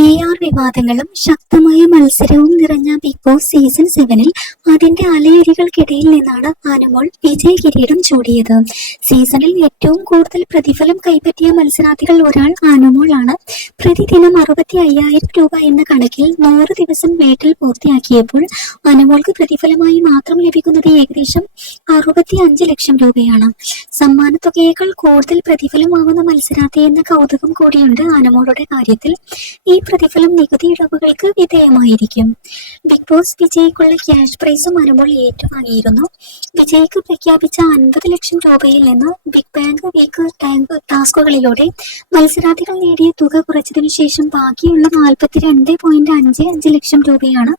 വിവാദങ്ങളും ശക്തമായ മത്സരവും നിറഞ്ഞ ബിഗ് ബോസ് സീസൺ 7-ൽ അതിന്റെ അലയടികൾക്കിടയിൽ നിന്നാണ് അനുമോൾ വിജയ കിരീടം ചൂടിയത്. സീസണിൽ ഏറ്റവും കൂടുതൽ പ്രതിഫലം കൈപ്പറ്റിയ മത്സരാർത്ഥികൾ ഒരാൾ അനുമോളാണ്. പ്രതിദിനം 65,000 രൂപ എന്ന കണക്കിൽ 100 ദിവസം വീട്ടിൽ പൂർത്തിയാക്കിയപ്പോൾ അനുമോൾക്ക് പ്രതിഫലമായി മാത്രം ലഭിക്കുന്നത് ഏകദേശം 65 ലക്ഷം രൂപയാണ്. സമ്മാനത്തുകയേക്കാൾ കൂടുതൽ പ്രതിഫലമാവുന്ന മത്സരാർത്ഥി എന്ന കൗതുകം കൂടിയുണ്ട് അനുമോളുടെ കാര്യത്തിൽ. ഈ പ്രതിഫലം നികുതി ഇളവുകൾക്ക് വിധേയമായിരിക്കും. ബിഗ് ബോസ് വിജയിക്കുള്ള ക്യാഷ് പ്രൈസും അനുമോൾ ഏറ്റുവാങ്ങിയിരുന്നു. വിജയിക്ക് പ്രഖ്യാപിച്ച 50 ലക്ഷം രൂപയിൽ നിന്ന് ബിഗ് ബാങ്ക് വീക്ക് ടാസ്കുകളിലൂടെ മത്സരാർത്ഥികൾ നേടിയ തുക കുറച്ചതിനു ശേഷം ബാക്കിയുള്ള 42.55 ലക്ഷം രൂപയാണ്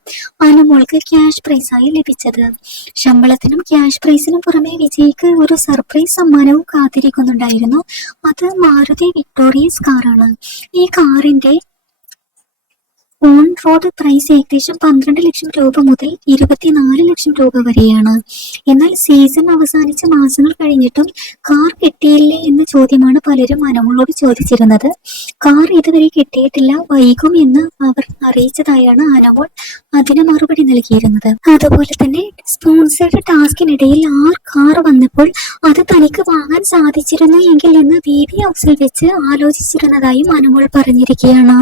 അനുമോൾക്ക് ക്യാഷ് പ്രൈസായി ലഭിച്ചത്. ശമ്പളത്തിനും ക്യാഷ് പ്രൈസിനും പുറമെ വിജയിക്ക് ഒരു സർപ്രൈസ് സമ്മാനവും കാത്തിരിക്കുന്നുണ്ടായിരുന്നു. അത് മാരുതി വിക്ടോറിയസ് കാറാണ്. ഈ കാറിന്റെ ഓൺ റോഡ് പ്രൈസ് ഏകദേശം 12 ലക്ഷം രൂപ മുതൽ 24 ലക്ഷം രൂപ വരെയാണ്. എന്നാൽ സീസൺ അവസാനിച്ച മാസങ്ങൾ കഴിഞ്ഞിട്ടും കാർ കിട്ടിയില്ലേ എന്ന ചോദ്യമാണ് പലരും അനുമോളോട് ചോദിച്ചിരുന്നത്. കാർ ഇതുവരെ കിട്ടിയിട്ടില്ല, വൈകും എന്ന് അവർ അറിയിച്ചതായാണ് അനുമോൾ അതിന് മറുപടി നൽകിയിരുന്നത്. അതുപോലെ തന്നെ സ്പോൺസേഡ് ടാസ്കിനിടയിൽ കാർ വന്നപ്പോൾ അത് തനിക്ക് വാങ്ങാൻ സാധിച്ചിരുന്നു എങ്കിൽ എന്ന് BB ഹൗസിൽ വെച്ച് ആലോചിച്ചിരുന്നതായും അനുമോൾ പറഞ്ഞിരിക്കുകയാണ്.